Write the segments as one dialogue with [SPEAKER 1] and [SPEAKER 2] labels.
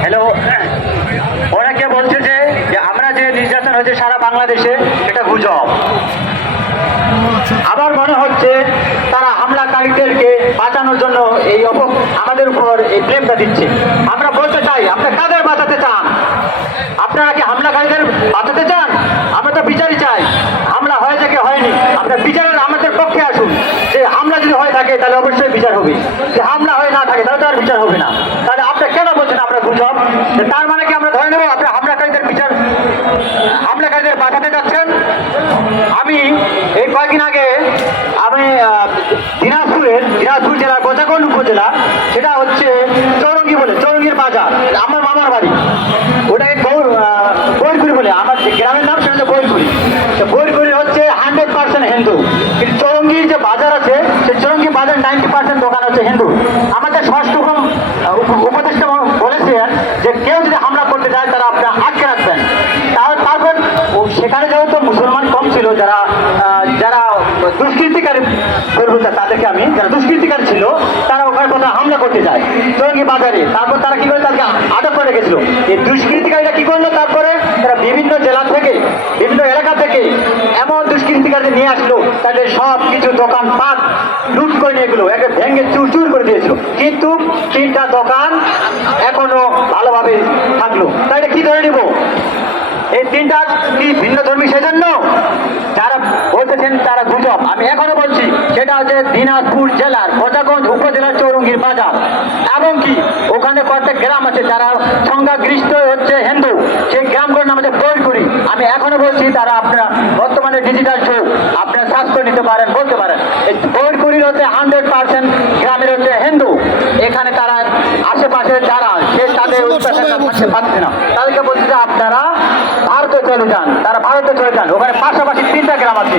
[SPEAKER 1] Hello ওনাকে বলছে যে আমরা যে নির্যাতন হয়েছে সারা বাংলাদেশে এটা গুজব। আবার মনে হচ্ছে তারা হামলাকারীদেরকে বাঁচানোর জন্য এই অপ আমাদের উপর এই প্রেমটা দিচ্ছে। আমরা বলতে চাই আপনারা কাদের বাঁচাতে চান আপনারা কি হামলাকারীদের বাঁচাতে চান আমরা তো বিচারই চাই হামলা হয়েছে কি হয়নি আপনার বিচারের আমাদের পক্ষে আসুন যে হামলা যদি হয়ে থাকে তাহলে অবশ্যই বিচার হবে যে হামলা হয়ে না থাকে তাহলে তো আর বিচার হবে না তাহলে আপনি কেন বলছেন আমরা গুজব যে তার মানে কি আমরা ধরে নেব আপনার হামলাকারীদের বিচার হামলাকারীদের বাঁচাতে যাচ্ছেন আমি এই কয়েকদিন আগে আমি আহ, দিনাজপুরের দিনাজপুর জেলার কোচাগঞ্জ উপজেলা? সেটা হচ্ছে চৌরঙ্গি বলে, চৌরঙ্গির বাজার। আমার মামার বাড়ি। ওটাকে বৈরপুরি বলে। আমার যে গ্রামের নাম, সেটা হচ্ছে বৈরপুরি বৈরপুরি হচ্ছে হান্ড্রেড পার্সেন্ট হিন্দু। কিন্তু চৌরঙ্গির যে বাজার আছে, সেই চৌরঙ্গি বাজার নাইনটি পার্সেন্ট দোকান হচ্ছে হিন্দু। আমাদের ষষ্ঠ উপ- উপদেষ্টা বলেছেন যে কেউ যদি হামলা করতে যায় তারা আপনার আটকে রাখবেন তার তারপর ও সেখানে যেহেতু মুসলমান কম ছিল যারা আহ, যারা দুষ্কৃতিকারী বলব তা- তাদেরকে আমি যারা দুষ্কৃতিকারী ছিল তারা ওখানে কোথাও হামলা চৌরঙ্গি বাজারে। তারপর তারা কি করে তাদেরকে আটক করে রেখেছিল? এই দুষ্কৃতিকারীরা কি করল? তারপরে তারা বিভিন্ন জেলা থেকে, বিভিন্ন এলাকা থেকে এমন দুষ্কৃতিকারীদের নিয়ে আসলো। তাদের সব কিছু দোকান পাট লুট করে নিয়ে গেলো। একে ভেঙে চুর চুর করে দিয়েছিল। কিন্তু তিনটা দোকান এখনও ভালোভাবে থাকল। তাহলে কি ধরে নিব? এই তিনটা কি ভিন্ন ধর্মী সেজন্য? যারা বলতেছেন তারা গুজব। আমি এখনও সেটা হচ্ছে দিনাজপুর জেলার কোচাগঞ্জ উপজেলার চৌরঙ্গির বাজার। এবং কি ওখানে কয়েকটা গ্রাম আছে যারা সংখ্যাগৃষ্ট হচ্ছে হিন্দু। সেই গ্রামগুলোর নাম হচ্ছে বৈরপুরি আমি এখনও বলছি তারা আপনারা বর্তমানে ডিজিটাল যুগ আপনারা সার্চ করে নিতে পারেন বলতে পারেন। এই বৈরপুরির হচ্ছে হান্ড্রেড পার্সেন্ট গ্রামের হচ্ছে হিন্দু। এখানে তারা আশেপাশে যারা সে তাদের থাকতে পারছে না। তাদেরকে বলছি যে আপনারা ভারতে চলে যান তারা ভারতে চলে যান। ওখানে পাশাপাশি তিনটা গ্রাম আছে।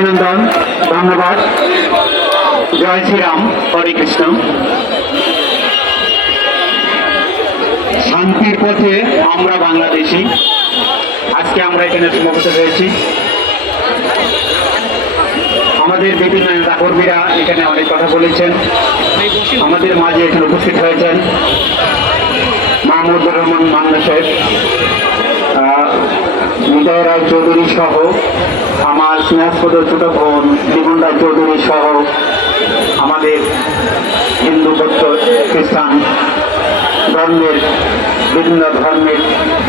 [SPEAKER 2] অভিনন্দন, ধন্যবাদ। জয় শ্রীরাম, হরে কৃষ্ণ। শান্তির পথে আমরা বাংলাদেশি। আজকে আমরা এখানে সমবেত হয়েছি। আমাদের বিভিন্ন নেতা কর্মীরা এখানে অনেক কথা বলেছেন। আমাদের মাঝে এখানে উপস্থিত হয়েছেন মাহমুদুর রহমান মান্না সাহেব। বিজয় রায় চৌধুরী সহ আমার স্নেহাস্পদ ছোট বোন জীবন রায় চৌধুরী সহ আমাদের হিন্দু বৌদ্ধ খ্রিস্টান ধর্মের, বিভিন্ন ধর্মের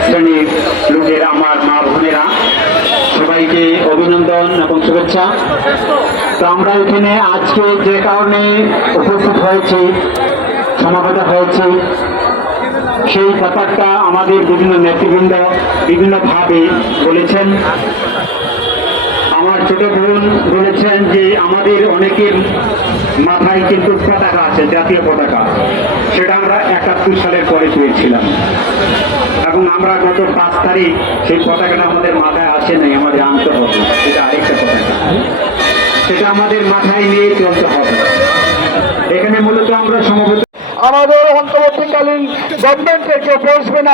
[SPEAKER 2] শ্রেণির লোকের, আমার মা বোনেরা, সবাইকে অভিনন্দন এবং শুভেচ্ছা। তো আমরা এখানে আজকে যে কারণে উপস্থিত হয়েছি, সমাবেত হয়েছি সেই ব্যাপারটা আমাদের বিভিন্ন নেতৃবৃন্দ বিভিন্নভাবে বলেছেন। আমার ছোট বোন বলেছেন যে আমাদের অনেকের মাথায় কিন্তু পতাকা আছে, জাতীয় পতাকা। সেটা আমরা একাত্তর সালের পরে পেয়েছিলাম এবং আমরা গত পাঁচ তারিখ সেই পতাকাটা আমাদের মাথায় আসে নাই, আমাদের আনতে হবে। সেটা আরেকটা পতাকা। সেটা আমাদের মাথায় নিয়ে চলতে হবে। এখানে মূলত আমরা সমবেত
[SPEAKER 3] আমাদের অন্তর্বর্তীকালীন গভর্নমেন্ট থেকে বসবে না।